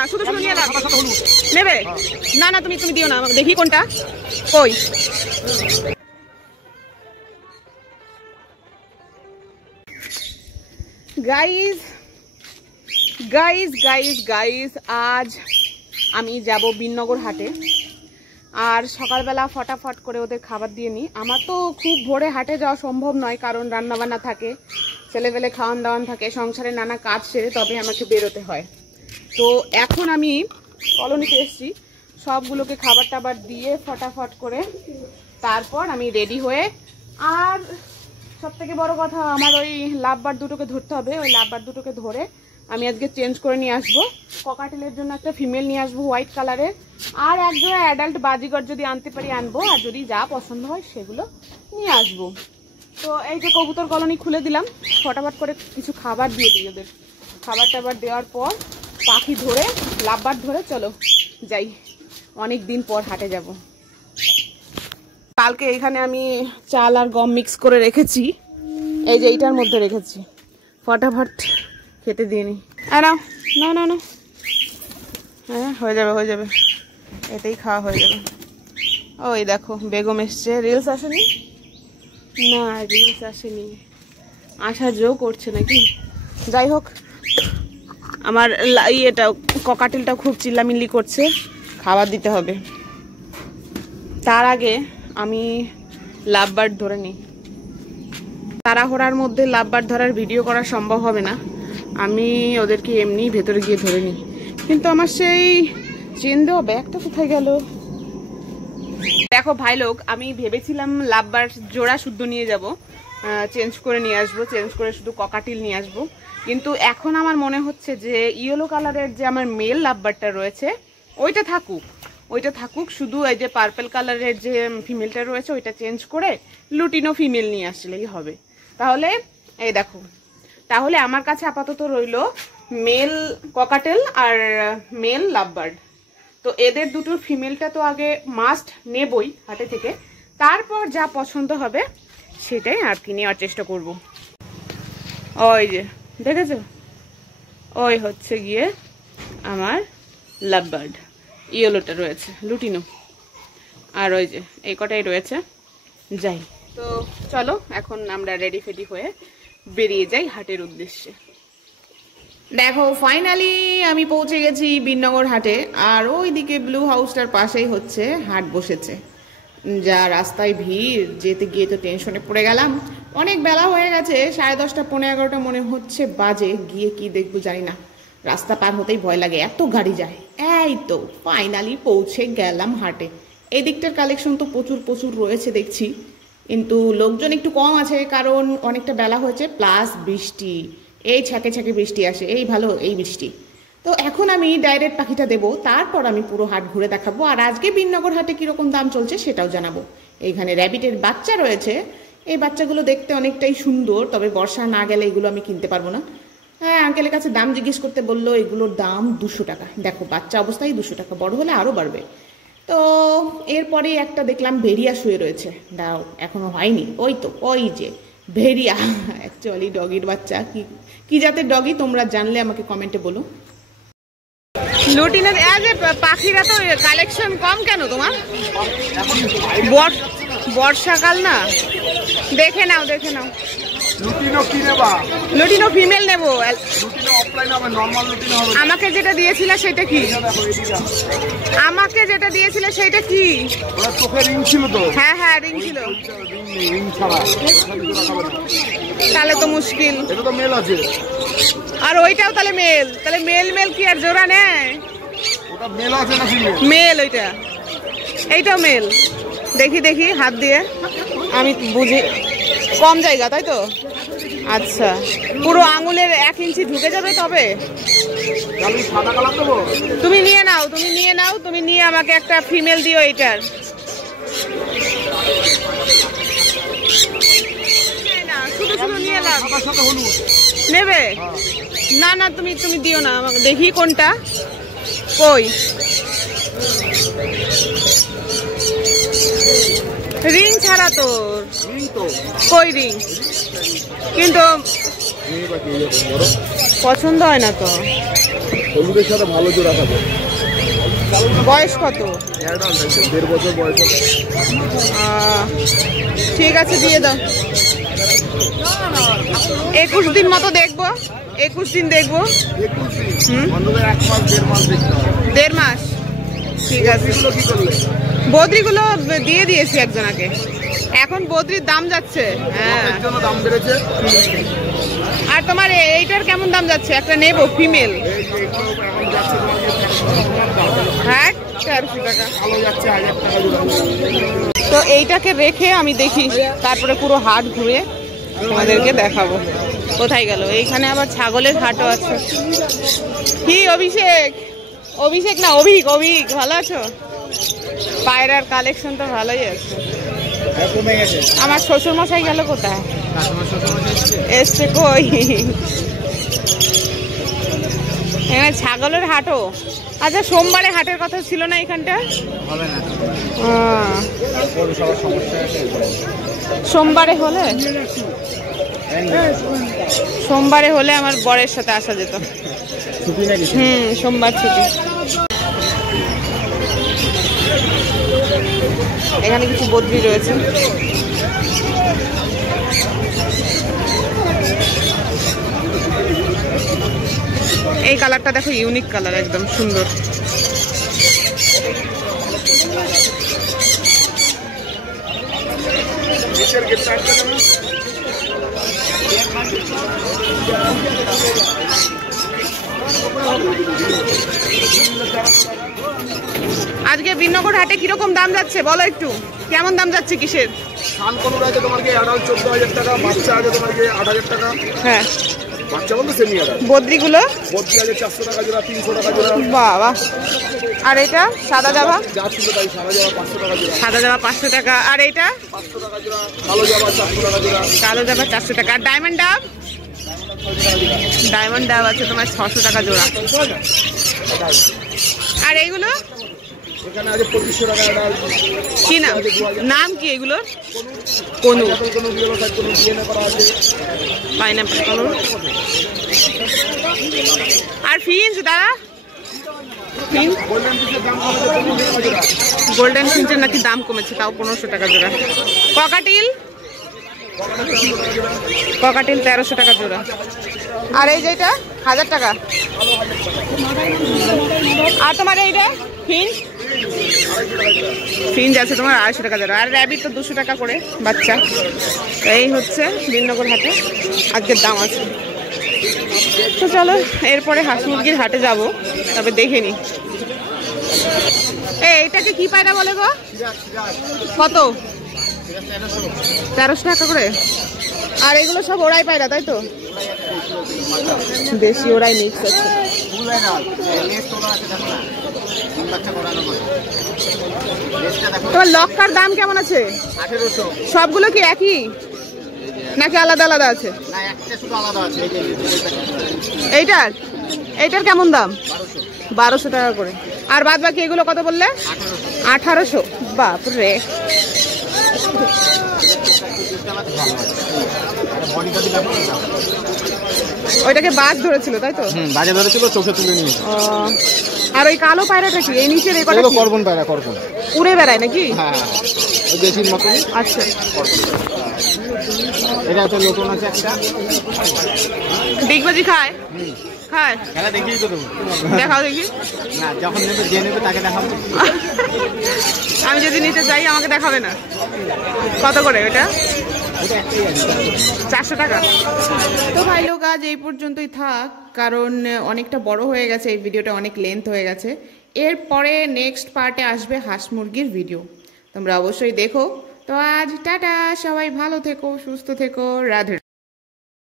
না, শুধু শুধু নিয়ে নাও। নেবে না? না তুমি দিও না, দেখি কোনটা কই। গাইজ গাইজ গাইজ গাইজ আজ আমি যাব বিননগর হাটে। আর সকালবেলা ফটাফট করে ওদের খাবার দিয়ে নিই। আমার তো খুব ভোরে হাটে যাওয়া সম্ভব নয়, কারণ রান্নাবান্না থাকে, ছেলেবেলে খাওয়ান দাওয়ান থাকে, সংসারে নানা কাজ সেরে তবে আমাকে বেরোতে হয়। তো এখন আমি কলোনিতে এসেছি, সবগুলোকে খাবার টাবার দিয়ে ফটাফট করে তারপর আমি রেডি হয়ে, আর সব থেকে বড় কথা আমার ওই লাভবার দুটোকে ধরতে হবে। ওই লাভবার দুটোকে ধরে আমি আজকে চেঞ্জ করে নিয়ে আসবো। ককাটেলের জন্য একটা ফিমেল নিয়ে আসবো হোয়াইট কালারের, আর একজোড়া অ্যাডাল্ট বাজিগর যদি আনতে পারি আনবো, আর যদি যা পছন্দ হয় সেগুলো নিয়ে আসবো। তো এই যে কবুতর কলোনি খুলে দিলাম, ফটাফট করে কিছু খাবার দিয়ে দিই ওদের। খাবার টাবার দেওয়ার পর পাখি ধরে লাভবার ধরে চলো যাই, অনেক দিন পর হাটে যাব। কালকে এখানে আমি চাল আর গম মিক্স করে রেখেছি, এই যে এইটার মধ্যে রেখেছি, ফটাফট খেতে দিয়ে নি। না না না না, হ্যাঁ হয়ে যাবে, এতেই খাওয়া হয়ে যাবে। ওই দেখো বেগম এসছে। রিলস আসেনি? না রিলস আসেনি, আসা জো করছে নাকি। যাই হোক, আমার এটা ককাটেলটা খুব চিল্লামিল্লি করছে, খাবার দিতে হবে। তার আগে আমি লাভবার্ড ধরে নিই। তাড়াহুড়ার মধ্যে লাভবার্ড ধরার ভিডিও করা সম্ভব হবে না, আমি ওদেরকে এমনি ভেতরে গিয়ে ধরে নিই। কিন্তু আমার সেই চেন দেওয়া ব্যাগটা কোথায় গেল? দেখো ভাই লোক, আমি ভেবেছিলাম লাভবার্ড জোড়া শুদ্ধ নিয়ে যাব, চেঞ্জ করে নিয়ে আসবো, চেঞ্জ করে শুধু ককাটিল নিয়ে আসবো। কিন্তু এখন আমার মনে হচ্ছে যে ইয়েলো কালারের যে আমার মেল লাভবার্ডটা রয়েছে ওইটা থাকুক, শুধু এই যে পার্পল কালারের যে ফিমেলটা রয়েছে ওইটা চেঞ্জ করে লুটিনো ফিমেল নিয়ে আসলেই হবে। তাহলে এই দেখো, তাহলে আমার কাছে আপাতত রইল মেল ককাটেল আর মেল লাভবার্ড। তো এদের দুটোর ফিমেলটা তো আগে মাস্ট নেবই হাটে থেকে, তারপর যা পছন্দ হবে সেটাই আর কি নেওয়ার চেষ্টা করব। ওই যে দেখেছো, ওই হচ্ছে গিয়ে আমার লাভবার্ড, ইয়েলোটা রয়েছে লুটিনো, আর ওই যে এই কটাই রয়েছে। যাই, তো চলো এখন আমরা রেডি ফেডি হয়ে বেরিয়ে যাই হাটের উদ্দেশ্যে। দেখো ফাইনালি আমি পৌঁছে গেছি বিননগর হাটে, আর ওইদিকে ব্লু হাউসটার পাশেই হচ্ছে হাট বসেছে। যা রাস্তায় ভিড়, যেতে গিয়ে তো টেনশনে পড়ে গেলাম। অনেক বেলা হয়ে গেছে, 10:30 পৌনে 11টা মনে হচ্ছে বাজে। গিয়ে কি দেখবো জানি না, রাস্তা পার হতেই ভয় লাগে, এত গাড়ি যায়। এই তো ফাইনালি পৌঁছে গেলাম হাটে। এই দিকটার কালেকশন তো প্রচুর রয়েছে দেখছি, কিন্তু লোকজন একটু কম আছে, কারণ অনেকটা বেলা হয়েছে, প্লাস বৃষ্টি, এই ছাকে বৃষ্টি আসে, এই ভালো এই বৃষ্টি। তো এখন আমি ডাইরেক্ট পাখিটা দেবো, তারপর আমি পুরো হাট ঘুরে দেখাবো। আর আজকে বিননগর হাটে কিরকম দাম চলছে সেটাও জানাবো। এইখানে র্যাবিটের বাচ্চা রয়েছে, এই বাচ্চাগুলো দেখতে অনেকটাই সুন্দর, তবে বর্ষা না গেলে এগুলো আমি কিনতে পারবো না। হ্যাঁ, আঙ্কেলের কাছে দাম জিজ্ঞেস করতে বললো, এগুলোর দাম 200 টাকা। দেখো বাচ্চা অবস্থায় 200 টাকা, বড় হলে আরও বাড়বে। তো এরপরে একটা দেখলাম ভেরিয়া শুয়ে রয়েছে, দাও এখনো হয়নি। ওই তো ওই যে ভেরিয়া, অ্যাকচুয়ালি ডগির বাচ্চা। কি জাতের ডগি তোমরা জানলে আমাকে কমেন্টে বলো। লুটিনের পাখিরা তো কালেকশন কম কেন তোমার? বর্ষাকাল না, দেখে নাও লুটিনো ফিমেল নেবো। আমাকে যেটা দিয়েছিল সেটা কি? হ্যাঁ রিং ছিল, তাহলে তো মুশকিল। আর ওইটাও তাহলে মেল কি আর জোড়া নেয়? মেল ওইটা, এইটাও মেল। দেখি হাত দিয়ে, আমি বুঝি কম জায়গা তাই তো। আচ্ছা, পুরো আঙুলের 1 ইঞ্চি ঢুকে যাবে। তবে তুমি নিয়ে নাও, তুমি নিয়ে আমাকে একটা ফিমেল দিও এইটার। শুধু নিয়ে নাও, নেবে না তুমি দিও না আমাকে, দেখি কোনটা কই। রিং ছাড়া তোর কই রিং? কিন্তু পছন্দ হয় না তো। হলুদের সাথে ভালো জোড়া খাবে। বয়স কত? 1.5 বছর বয়স। ঠিক আছে, দিয়ে দাও। 21 দিন মতো দেখবো, 21 দিন দেখবো। 1.5 মাস। ঠিক আছে। বদ্রিগুলো দিয়ে দিয়েছি একজনাকে। এখন বদ্রির দাম যাচ্ছে। হ্যাঁ, দাম বেড়েছে। আর তোমার এইটার কেমন দাম যাচ্ছে? একটা নেবো, ফিমেল। হ্যাঁ, 1300 টাকা। তো এইটাকে রেখে আমি দেখি, তারপরে পুরো হাট ঘুরে তোমাদেরকে দেখাবো। কোথায় গেল? এইখানে আবার ছাগলের হাটও আছে। কি অভিষেক? অভিষেক না, অভিক। অভিক, ভালো আছো? পায়রার কালেকশন তো ভালোই আছে। আমার শ্বশুর মশাই গেল কোথায়? এসছে কই? এখানে ছাগলের হাটও। আচ্ছা, সোমবারে হাটের কথা ছিল না এখানটা? সোমবারে হলে, সোমবারে হলে আমার বরের সাথে আসা যেত। সোমবার ছুটি। এখানে কিছু বদ্রি রয়েছে। এই কালারটা দেখো, ইউনিক কালার, একদম সুন্দর। আজকে বিনগর হাটে কিরকম দাম যাচ্ছে বলো একটু? কেমন দাম যাচ্ছে কিসের? শানকনুর আছে তোমার কি অ্যাডাল্ট 14,000 টাকা, বাচ্চা আছে তোমার কি 8,000 টাকা। হ্যাঁ, বাচ্চা বলতে সেমি অ্যাডাল্ট। বদ্রিগুলো? বদ্রি আছে 400 টাকা জোড়া, 300 টাকা জোড়া। বাবা। আর এটা সাদা জামা? যা ছিল তাই, সাদা জামা 500 টাকা জোড়া। সাদা জামা 500 টাকা। আর এটা 500 টাকা জোড়া। কালো জামা 400 টাকা জোড়া। কালো জামা 400 টাকা। আর ডায়মন্ড ডাব? ডায়মন্ড ডাব আছে তোমার 600 টাকা জোড়া। আর এইগুলো? এখানে আছে 2500 টাকা অ্যাডাল্ট। কি নাম? নাম কি এগুলো? কোনু। পাইনাপল কোনু। আর ফিঞ্চ দাদা? ফিঞ্চ? গোল্ডেন ফিঞ্চের নাকি দাম কমেছে, তাও 1500 টাকা জোড়া। ককাটিল? ককাটিল 1300 টাকা জোড়া। আর এই যেটা 1000 টাকা। আর তোমার এইটা ফিঞ্চ? ফিঞ্চ আছে তোমার 250 টাকা জোড়া। আর র্যাবিট তো 200 টাকা করে বাচ্চা। এই হচ্ছে বিনগর হাটে আজকের দাম আছে। তো চলো, এরপরে হাঁস মুরগির হাটে যাব, তবে দেখে নি। এইটাকে কি পায়রা বলে গো? কত? 1300 টাকা করে। আর এগুলো সব ওরাই পায়রা, তাই তো? দেশি ওরাই মিক্স আছে। তোমার লক্কার দাম কেমন আছে? 1800। সবগুলো কি একই নাকি আলাদা আলাদা আছে? না, একটা শুধু আলাদা আছে। এইটার এইটার কেমন দাম? 1200 টাকা করে। আর বাদ বাকি এগুলো কত বললে? 1800। বাপরে। ওইটাকে বাজ ধরেছিল, তাই তো? বাজে ধরেছিল, চোখে তুলে নিয়ে। আর ওই কালো পায়রাটা কি? এই নিচের এই কটা করবন পায়রা, করবন উড়ে বেড়ায় নাকি? হ্যাঁ, ওই দেশির মতন। আচ্ছা, এটা তো নতুন আছে একটা। ডিগবাজি খায়? খায়। খেলা দেখিয়ে তো দেবো। দেখাও দেখি। না, যখন নেবে, যে নেবে তাকে দেখাবো। আমি যদি নিতে চাই আমাকে দেখাবে না? কত করে ওটা? 400 টাকা। তো ভাই লোক, আজ এই পর্যন্তই থাক, কারণ অনেকটা বড় হয়ে গেছে এই ভিডিওটা, অনেক লেন্থ হয়ে গেছে। এরপরে নেক্সট পার্টে আসবে হাঁস মুরগির ভিডিও, তোমরা অবশ্যই দেখো। তো আজ টাটা, সবাই ভালো থেকো, সুস্থ থেকো, রাধে।